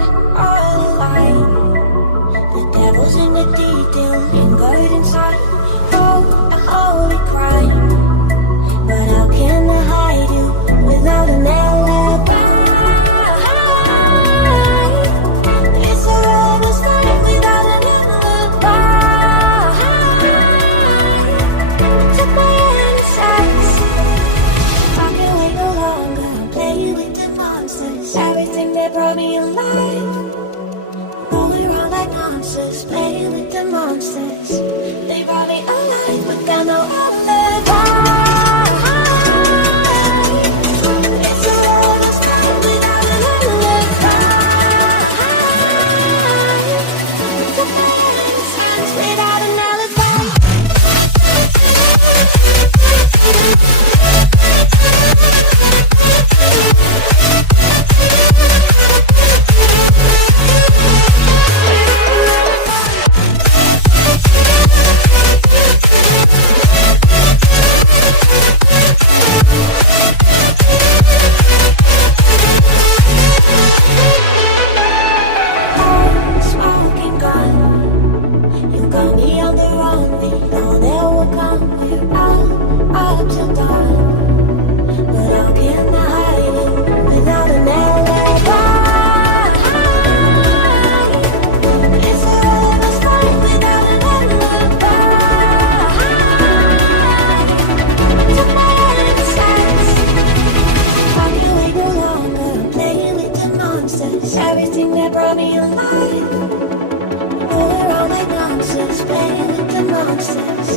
all alive. The devil's in the detail, lingered inside. Oh, a holy crime. But how can I hide you without an alibi? It's a robust fight without an alibi. Took my innocence. I can't wait no longer. I'm playing with the monsters. Everything that brought me alive. Rolling around like monsters, playing with the monsters. They brought me alive, but got no alibi. It's a robust fight without an alibi. Took my innocence without an alibi. Smoking gun, you got me on the run. We know that will come. We're out till dawn. But how can I hide it without an alibi? It's a robust fight without an alibi. Took my innocence. I can't wait no longer. I'm playing with the monsters. Everything that brought me alive. Roll around like monsters, playing with the monsters.